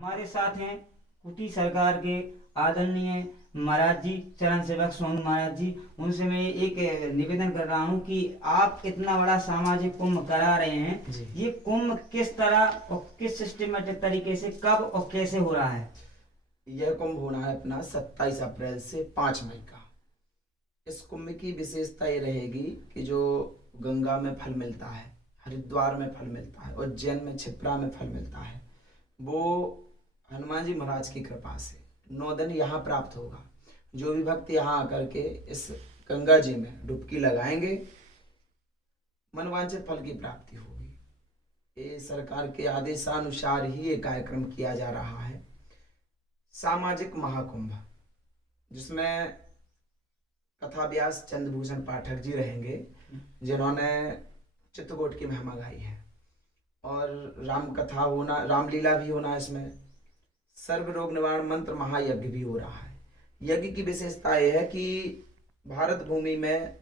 हमारे साथ हैं कुटी सरकार के आदरणीय महाराज जी, चरण सेवक स्वामी महाराज जी। उनसे मैं एक निवेदन कर रहा हूं कि आप इतना बड़ा सामाजिक कुंभ करा रहे हैं, जी। ये कुंभ किस तरह और किस सिस्टमेटिक तरीके से कब और कैसे हो रहा है? यह कुंभ होना है अपना 27 अप्रैल से 5 मई का। इस कुंभ की विशेषता ये रहेगी कि जो गंगा में फल मिलता है, हरिद्वार में फल मिलता है, उज्जैन में क्षिप्रा में फल मिलता है, वो हनुमान जी महाराज की कृपा से 9 दिन यहाँ प्राप्त होगा। जो भी भक्त यहाँ आकर के इस गंगा जी में डुबकी लगाएंगे, मनवांछित फल की प्राप्ति होगी। ये सरकार के आदेशानुसार ही ये कार्यक्रम किया जा रहा है। सामाजिक महाकुंभ, जिसमें कथा व्यास चंद्रभूषण पाठक जी रहेंगे, जिन्होंने चित्रकूट की महिमा गाई है, और राम कथा होना, रामलीला भी होना, इसमें सर्व रोग निवारण मंत्र महायज्ञ भी हो रहा है। यज्ञ की विशेषता यह है कि भारत भूमि में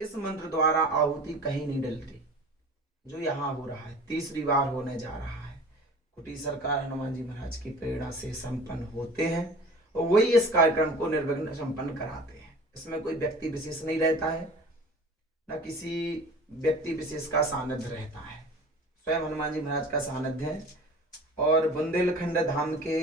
इस मंत्र द्वारा आहुति कहीं नहीं डलती, जो यहाँ हो रहा है, तीसरी बार होने जा रहा है। कुटी सरकार हनुमान जी महाराज की प्रेरणा से संपन्न होते हैं और वही इस कार्यक्रम को निर्विघ्न संपन्न कराते हैं। इसमें कोई व्यक्ति विशेष नहीं रहता है, न किसी व्यक्ति विशेष का सानिध्य रहता है, स्वयं हनुमान जी महाराज का सानिध्य है। और बुंदेलखंड धाम के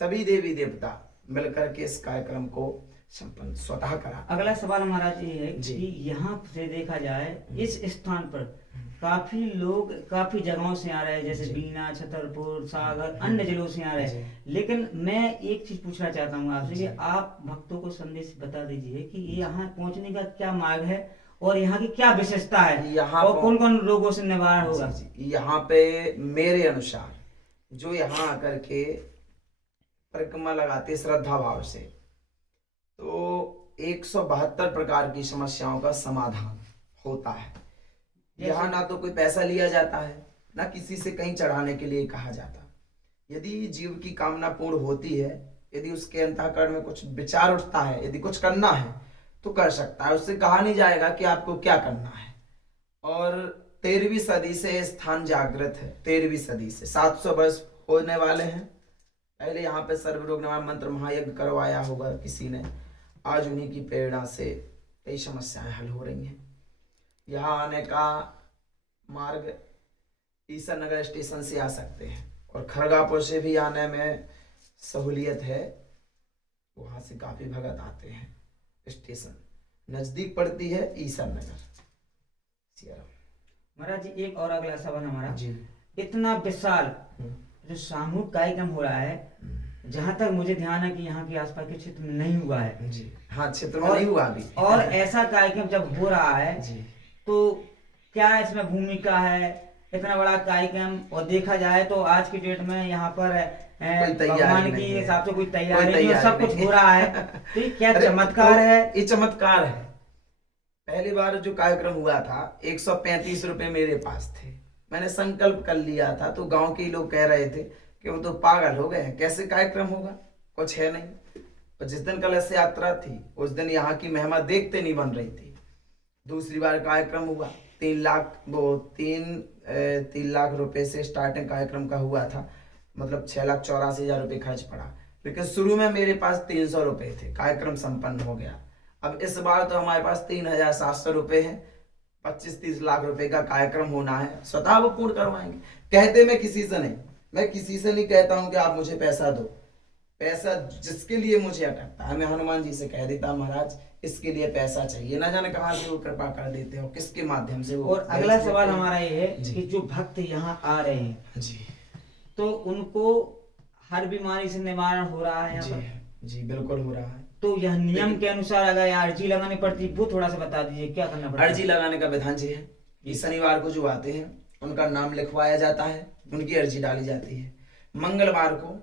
सभी देवी देवता मिलकर के इस कार्यक्रम को संपन्न स्वतः करा। अगला सवाल महाराज ये है जी। कि यहाँ से देखा जाए इस स्थान पर काफी लोग काफी जगहों से आ रहे हैं, जैसे बीना, छतरपुर, सागर, अन्य जिलों से आ रहे हैं। लेकिन मैं एक चीज पूछना चाहता हूँ आपसे कि आप भक्तों को संदेश बता दीजिए कि यहाँ पहुँचने का क्या मार्ग है और यहाँ की क्या विशेषता है, यहाँ और कौन कौन रोगों से निवारण होगा? यहाँ पे मेरे अनुसार जो यहाँ आकर के परिक्रमा लगाते श्रद्धा भाव से, तो 172 प्रकार की समस्याओं का समाधान होता है। यहाँ ना तो कोई पैसा लिया जाता है, ना किसी से कहीं चढ़ाने के लिए कहा जाता। यदि जीव की कामना पूर्ण होती है, यदि उसके अंतःकरण में कुछ विचार उठता है, यदि कुछ करना है तो कर सकता है। उससे कहा नहीं जाएगा कि आपको क्या करना है। और 13वीं सदी से स्थान जागृत है, 13वीं सदी से 700 वर्ष होने वाले हैं। पहले यहाँ पे सर्व रोग निवारण मंत्र महायज्ञ करवाया होगा किसी ने, आज उन्हीं की प्रेरणा से कई समस्याएं हल हो रही हैं। यहाँ आने का मार्ग ईसा नगर स्टेशन से आ सकते हैं, और खड़गापुर से भी आने में सहूलियत है, वहाँ से काफी भगत आते हैं। स्टेशन नजदीक पड़ती है ईसा नगर। महाराज जी, एक और अगला सवाल हमारा जी। इतना विशाल जो सामूहिक कार्यक्रम हो रहा है, जहाँ तक मुझे ध्यान है कि यहाँ के आसपास के क्षेत्र में नहीं हुआ है। जी हाँ, क्षेत्र में नहीं हुआ अभी। और ऐसा कार्यक्रम जब हो रहा है जी, तो क्या इसमें भूमिका है इतना बड़ा कार्यक्रम? और देखा जाए तो आज की डेट में यहाँ पर भगवान की हिसाब से कोई तैयारी नहीं, सब कुछ हो रहा है, तो ये क्या चमत्कार है? ये चमत्कार है। पहली बार जो कार्यक्रम हुआ था 135 रुपए मेरे पास थे। मैंने संकल्प कर लिया था, तो गांव के लोग कह रहे थे कि वो तो पागल हो गए हैं, कैसे कार्यक्रम होगा, कुछ है नहीं। और जिस दिन कलश यात्रा थी उस दिन यहाँ की महिमा देखते नहीं बन रही थी। दूसरी बार कार्यक्रम हुआ, 3 लाख रुपए से स्टार्टिंग कार्यक्रम का हुआ था, मतलब 6,84,000 रुपये खर्च पड़ा। लेकिन शुरू में मेरे पास 300 रुपये थे, कार्यक्रम संपन्न हो गया। अब इस बार तो हमारे पास 3,700 रुपये है, 25-30 लाख रुपए का कार्यक्रम होना है, स्वतः वो पूर्ण करवाएंगे। कहते मैं किसी से नहीं, मैं किसी से नहीं कहता हूँ कि आप मुझे पैसा दो। पैसा जिसके लिए मुझे अटकता है, मैं हनुमान जी से कह देता महाराज इसके लिए पैसा चाहिए, ना जाने कहाँ से वो कृपा कर देते हो, किसके माध्यम से वो। और अगला सवाल हमारा ये है कि जो भक्त यहाँ आ रहे हैं जी, तो उनको हर बीमारी से निवारण हो रहा है यहाँ पर? जी बिल्कुल हो रहा है। तो यह नियम के अनुसार अगर अर्जी लगानी पड़ती है, वो थोड़ा सा बता दीजिए, क्या करना पड़ता है? अर्जी लगाने का विधान जी है कि शनिवार को जो आते हैं उनका नाम लिखवाया जाता है, उनकी अर्जी डाली जाती है। मंगलवार को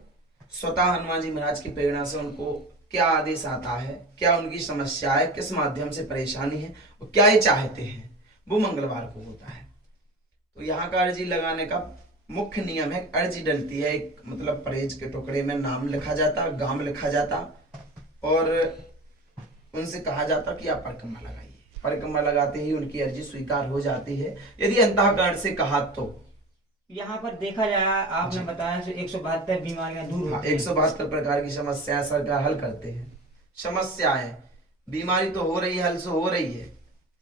स्वतः हनुमान जी महाराज की प्रेरणा से उनको क्या आदेश आता है, क्या उनकी समस्या है, किस माध्यम से परेशानी है और क्या ये चाहते हैं, वो मंगलवार को होता है। तो यहाँ का अर्जी लगाने का मुख्य नियम है, अर्जी डलती है एक मतलब परहेज के टुकड़े में, नाम लिखा जाता, गांव लिखा जाता, और उनसे कहा जाता कि आप परिक्रमा लगाइए। परिक्रमा लगाते ही उनकी अर्जी स्वीकार हो जाती है, यदि अंतःकरण से कहा तो। यहाँ पर देखा जाए, आपने बताया 172 बीमारियां दूर होती हैं। 172 प्रकार की समस्याएं सरकार हल करते हैं। समस्याएं, बीमारी तो हो रही है, हल से हो रही है।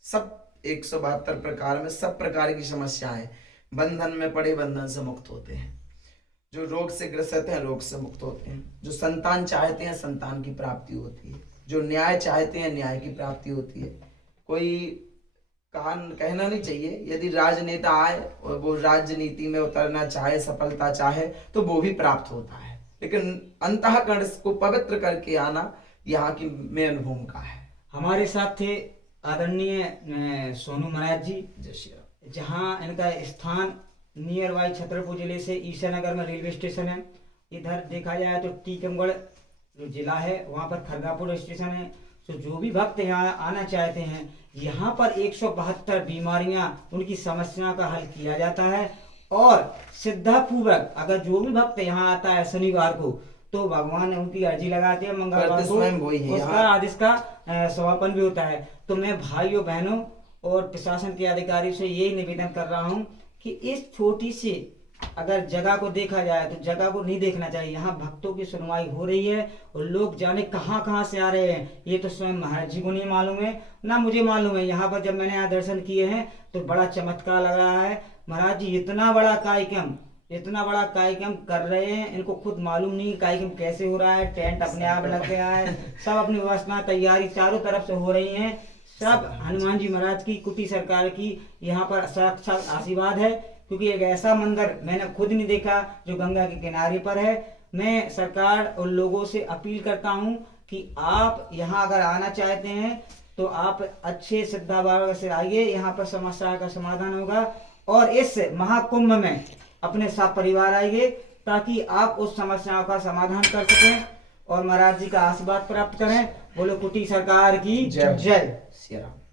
सब 172 प्रकार में सब प्रकार की समस्याएं, बंधन में पड़े बंधन से मुक्त होते हैं, जो रोग से ग्रसित हैं रोग से मुक्त होते हैं, जो संतान चाहते हैं संतान की प्राप्ति होती है, जो न्याय चाहते हैं न्याय की प्राप्ति होती है। कोई कहना नहीं चाहिए, यदि राजनेता आए और वो राजनीति में उतरना चाहे, सफलता चाहे, तो वो भी प्राप्त होता है, लेकिन अंतःकरण को पवित्र करके आना यहाँ की मेन भूमिका है। हमारे साथ थे आदरणीय सोनू महाराज जी, जय श्री राम। जहाँ इनका स्थान नियर बाई छतरपुर जिले से ईसानगर में रेलवे स्टेशन है। इधर देखा जाए तो टीकमगढ़ जो जिला है वहाँ पर खरगापुर स्टेशन है। तो जो भी भक्त यहाँ आना चाहते हैं, यहाँ पर 172 बीमारियां उनकी समस्या का हल किया जाता है। और श्रद्धापूर्वक अगर जो भी भक्त यहाँ आता है शनिवार को, तो भगवान उनकी अर्जी लगाते हैं, मंगलवार को उसका आदेश का समापन भी होता है। तो मैं भाइयों बहनों और प्रशासन के अधिकारी से यही निवेदन कर रहा हूँ कि इस छोटी सी अगर जगह को देखा जाए तो जगह को नहीं देखना चाहिए। यहाँ भक्तों की सुनवाई हो रही है और लोग जाने कहाँ से आ रहे हैं, ये तो स्वयं महाराज जी को नहीं मालूम है, ना मुझे मालूम है। यहाँ पर जब मैंने यहाँ दर्शन किए हैं तो बड़ा चमत्कार लग रहा है। महाराज जी इतना बड़ा कार्यक्रम कर रहे हैं, इनको खुद मालूम नहीं कार्यक्रम कैसे हो रहा है। टेंट अपने आप लग गया है, सब अपनी व्यवस्था तैयारी चारों तरफ से हो रही है। सब हनुमान जी महाराज की कुटी सरकार की यहाँ पर साक्षात आशीर्वाद है, क्योंकि एक ऐसा मंदिर मैंने खुद नहीं देखा जो गंगा के किनारे पर है। मैं सरकार और लोगों से अपील करता हूँ कि आप यहाँ अगर आना चाहते हैं तो आप अच्छे श्रद्धा भाव से आइए, यहाँ पर समस्या का समाधान होगा। और इस महाकुंभ में अपने साथ परिवार आइए, ताकि आप उस समस्याओं का समाधान कर सकें और महाराज जी का आशीर्वाद प्राप्त करें। बोलो कुटी सरकार की जय। श्री राम।